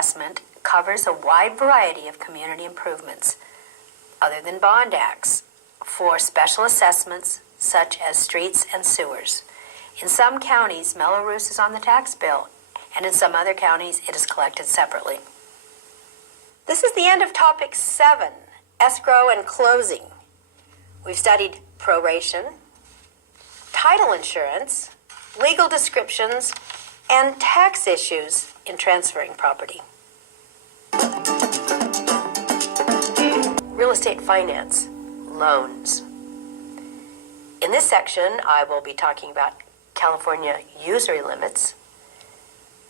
assessment covers a wide variety of community improvements, other than bond acts, for special assessments such as streets and sewers. In some counties, Mello-Roos is on the tax bill, and in some other counties, it is collected separately. This is the end of Topic 7, Escrow and Closing. We've studied proration, title insurance, legal descriptions, and tax issues in transferring property. Real estate finance, loans. In this section, I will be talking about California usury limits,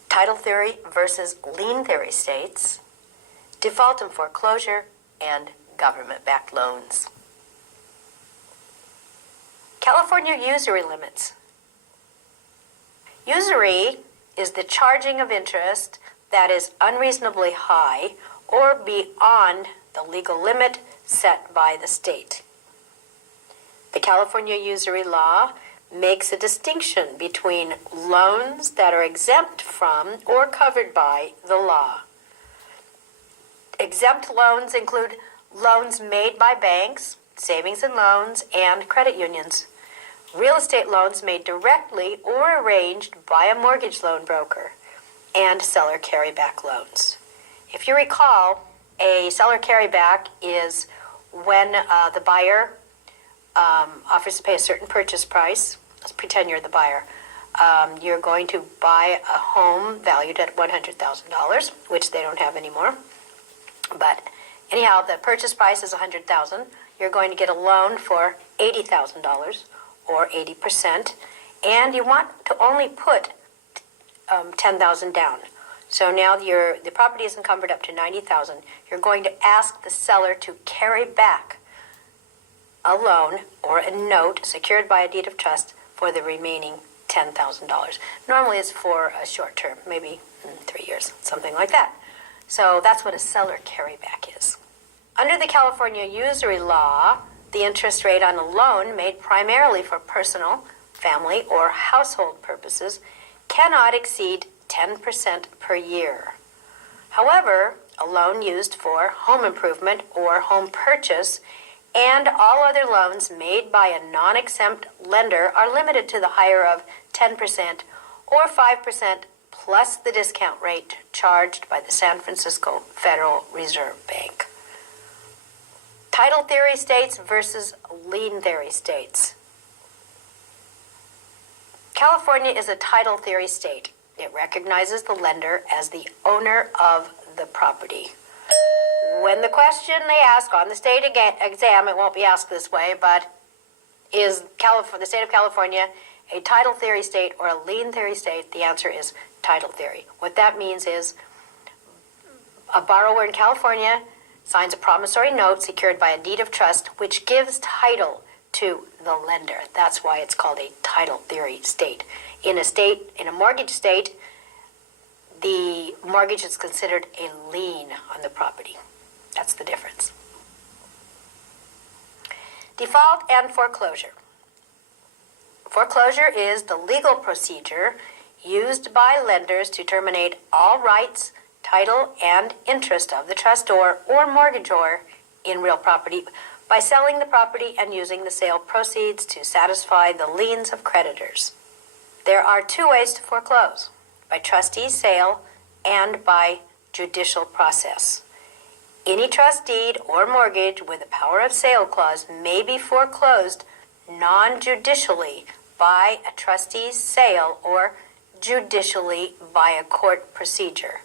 title theory versus lien theory states, default and foreclosure, and government-backed loans. California usury limits. Usury is the charging of interest that is unreasonably high or beyond the legal limit set by the state. The California usury law makes a distinction between loans that are exempt from or covered by the law. Exempt loans include loans made by banks, savings and loans, and credit unions. Real estate loans made directly or arranged by a mortgage loan broker, and seller carryback loans. If you recall, a seller carryback is when the buyer offers to pay a certain purchase price. Let's pretend you're the buyer. You're going to buy a home valued at $100,000, which they don't have anymore. But anyhow, the purchase price is $100,000. You're going to get a loan for $80,000 or 80%, and you want to only put $10,000 down. So now the property is encumbered up to $90,000. You're going to ask the seller to carry back a loan or a note secured by a deed of trust for the remaining $10,000. Normally it's for a short term, maybe 3 years, something like that. So that's what a seller carryback is. Under the California usury law, the interest rate on a loan made primarily for personal, family, or household purposes cannot exceed 10% per year. However, a loan used for home improvement or home purchase and all other loans made by a non-exempt lender are limited to the higher of 10% or 5% plus the discount rate charged by the San Francisco Federal Reserve Bank. Title theory states versus lien theory states. California is a title theory state. It recognizes the lender as the owner of the property. When the question they ask on the state exam, it won't be asked this way, but is the state of California a title theory state or a lien theory state? The answer is title theory. What that means is a borrower in California signs a promissory note secured by a deed of trust which gives title to the lender. That's why it's called a title theory state. In a mortgage state, the mortgage is considered a lien on the property. That's the difference. Default and foreclosure. Foreclosure is the legal procedure used by lenders to terminate all rights, title, and interest of the trustor or mortgagor in real property by selling the property and using the sale proceeds to satisfy the liens of creditors. There are two ways to foreclose: by trustee sale and by judicial process. Any trust deed or mortgage with a power of sale clause may be foreclosed non-judicially by a trustee's sale or judicially by a court procedure.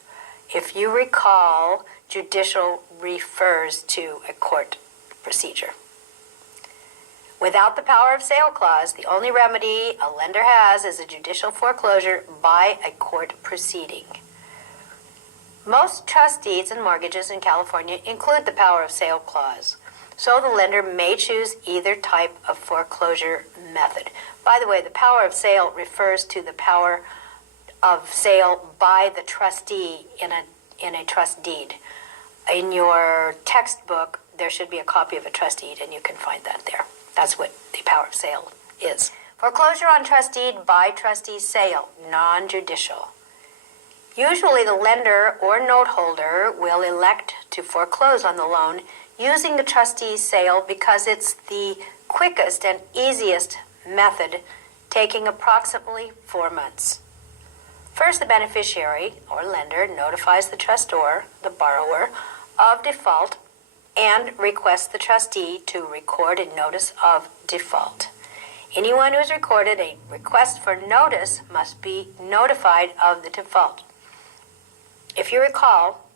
If you recall, judicial refers to a court procedure. Without the power of sale clause, the only remedy a lender has is a judicial foreclosure by a court proceeding. Most trust deeds and mortgages in California include the power of sale clause, so the lender may choose either type of foreclosure method. By the way, the power of sale refers to the power of sale by the trustee in a trust deed. In your textbook, there should be a copy of a trust deed, and you can find that there. That's what the power of sale is. Foreclosure on trust deed by trustee sale, non-judicial. Usually the lender or note holder will elect to foreclose on the loan using the trustee's sale because it's the quickest and easiest method, taking approximately 4 months. First, the beneficiary or lender notifies the trustor, the borrower, of default and requests the trustee to record a notice of default. Anyone who has recorded a request for notice must be notified of the default. If you recall,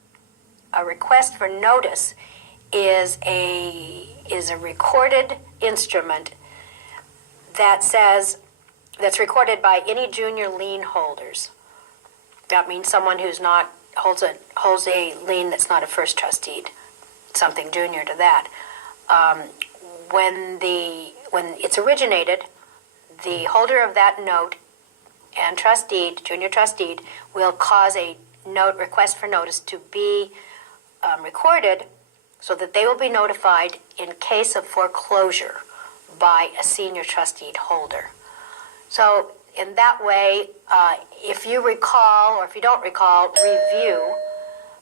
a request for notice is a recorded instrument that's recorded by any junior lien holders. That means someone who's not holds a lien that's not a first trustee, something junior to that. When it's originated, the holder of that note and trustee, junior trustee, will cause a request for notice to be recorded so that they will be notified in case of foreclosure by a senior trustee holder. So in that way, if you recall or if you don't recall, review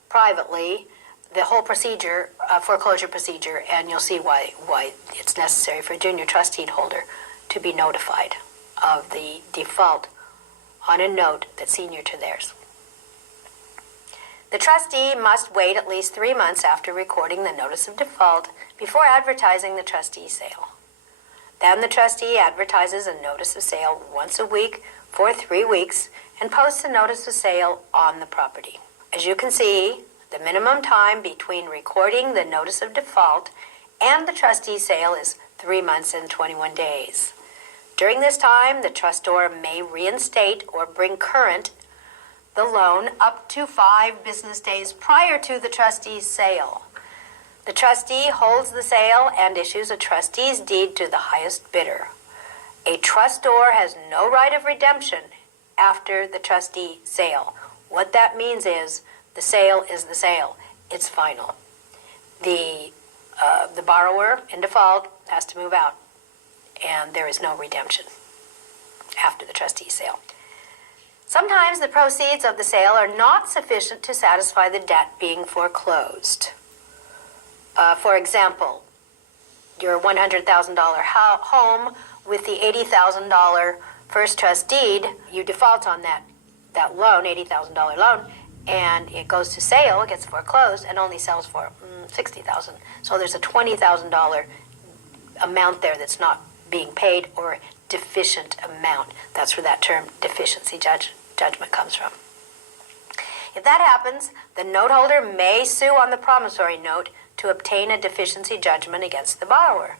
privately the whole procedure, foreclosure procedure, and you'll see why it's necessary for a junior trustee holder to be notified of the default on a note that's senior to theirs. The trustee must wait at least 3 months after recording the notice of default before advertising the trustee sale. Then the trustee advertises a notice of sale once a week for 3 weeks and posts a notice of sale on the property. As you can see, the minimum time between recording the notice of default and the trustee sale is 3 months and 21 days. During this time, the trustor may reinstate or bring current the loan up to 5 business days prior to the trustee's sale. The trustee holds the sale and issues a trustee's deed to the highest bidder. A trustor has no right of redemption after the trustee sale. What that means is the sale is the sale. It's final. The borrower in default has to move out, and there is no redemption after the trustee's sale. Sometimes the proceeds of the sale are not sufficient to satisfy the debt being foreclosed. For example, your $100,000 home with the $80,000 first trust deed, you default on that loan, $80,000 loan, and it goes to sale, it gets foreclosed, and only sells for $60,000. So there's a $20,000 amount there that's not being paid, or deficient amount. That's where that term deficiency judgment comes from. If that happens, the note holder may sue on the promissory note to obtain a deficiency judgment against the borrower.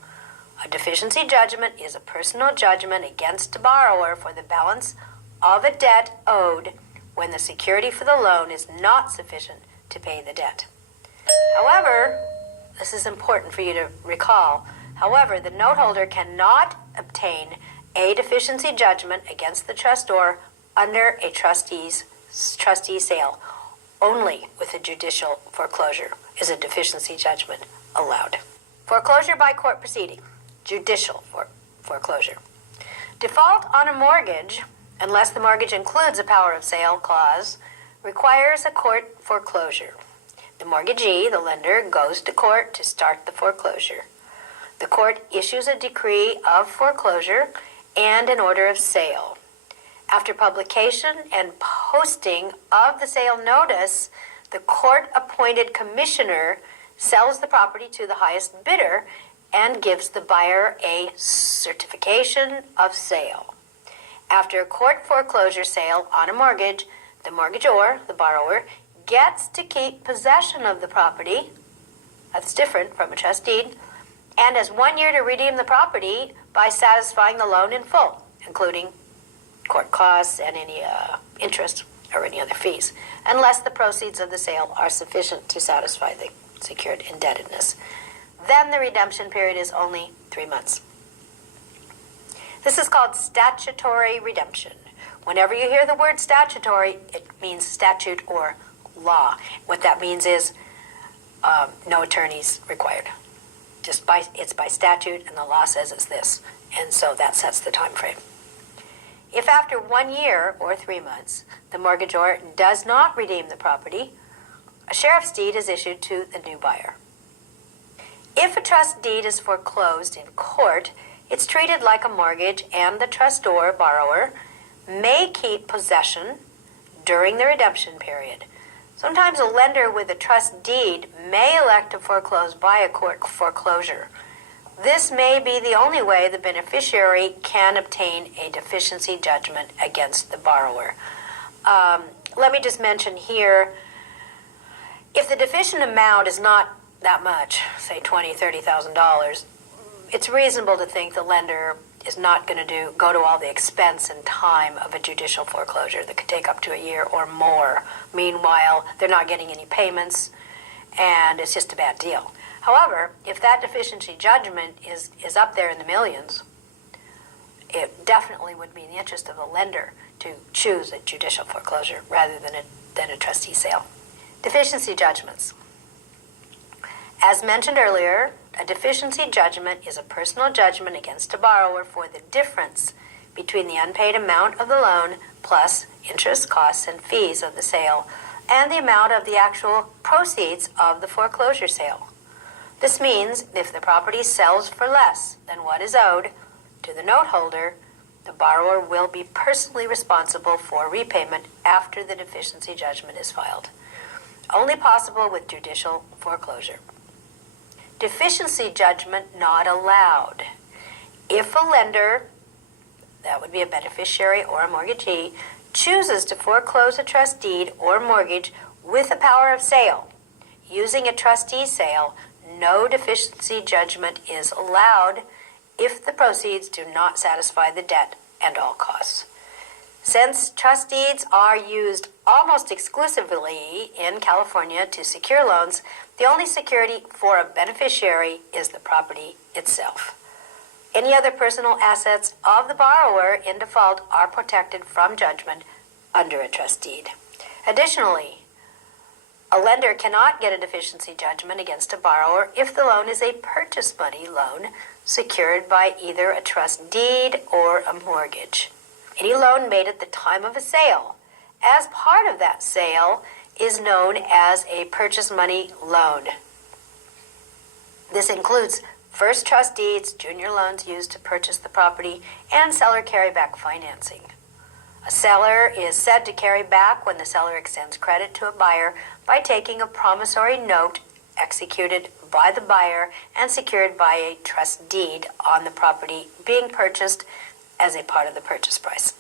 A deficiency judgment is a personal judgment against a borrower for the balance of a debt owed when the security for the loan is not sufficient to pay the debt. However, this is important for you to recall, however, the note holder cannot obtain a deficiency judgment against the trustor under a trustee sale. Only with a judicial foreclosure is a deficiency judgment allowed. Foreclosure by court proceeding, judicial foreclosure. Default on a mortgage, unless the mortgage includes a power of sale clause, requires a court foreclosure. The mortgagee, the lender, goes to court to start the foreclosure. The court issues a decree of foreclosure and an order of sale. After publication and posting of the sale notice, the court-appointed commissioner sells the property to the highest bidder and gives the buyer a certification of sale. After a court foreclosure sale on a mortgage, the mortgagor, the borrower, gets to keep possession of the property. That's different from a trust deed, and has 1 year to redeem the property by satisfying the loan in full, including court costs and any interest or any other fees, unless the proceeds of the sale are sufficient to satisfy the secured indebtedness. Then the redemption period is only 3 months. This is called statutory redemption. Whenever you hear the word statutory, it means statute or law. What that means is no attorneys required. It's by statute, and the law says it's this, and so that sets the time frame. If after 1 year or 3 months the mortgagor does not redeem the property, a sheriff's deed is issued to the new buyer. If a trust deed is foreclosed in court, it's treated like a mortgage, and the trustor borrower may keep possession during the redemption period. Sometimes a lender with a trust deed may elect to foreclose by a court foreclosure. This may be the only way the beneficiary can obtain a deficiency judgment against the borrower. Let me just mention here, if the deficient amount is not that much, say $20,000, $30,000, it's reasonable to think the lender is not going to go to all the expense and time of a judicial foreclosure that could take up to a year or more. Meanwhile, they're not getting any payments, and it's just a bad deal. However, if that deficiency judgment is up there in the millions, it definitely would be in the interest of the lender to choose a judicial foreclosure rather than a trustee sale. Deficiency judgments. As mentioned earlier, a deficiency judgment is a personal judgment against a borrower for the difference between the unpaid amount of the loan plus interest, costs, and fees of the sale and the amount of the actual proceeds of the foreclosure sale. This means if the property sells for less than what is owed to the note holder, the borrower will be personally responsible for repayment after the deficiency judgment is filed. Only possible with judicial foreclosure. Deficiency judgment not allowed. If a lender, that would be a beneficiary or a mortgagee, chooses to foreclose a trust deed or mortgage with the power of sale, using a trustee sale, no deficiency judgment is allowed if the proceeds do not satisfy the debt and all costs. Since trust deeds are used almost exclusively in California to secure loans, the only security for a beneficiary is the property itself. Any other personal assets of the borrower in default are protected from judgment under a trust deed. Additionally, a lender cannot get a deficiency judgment against a borrower if the loan is a purchase money loan secured by either a trust deed or a mortgage. Any loan made at the time of a sale, as part of that sale, is known as a purchase money loan. This includes first trust deeds, junior loans used to purchase the property, and seller carryback financing. A seller is said to carry back when the seller extends credit to a buyer by taking a promissory note executed by the buyer and secured by a trust deed on the property being purchased as a part of the purchase price.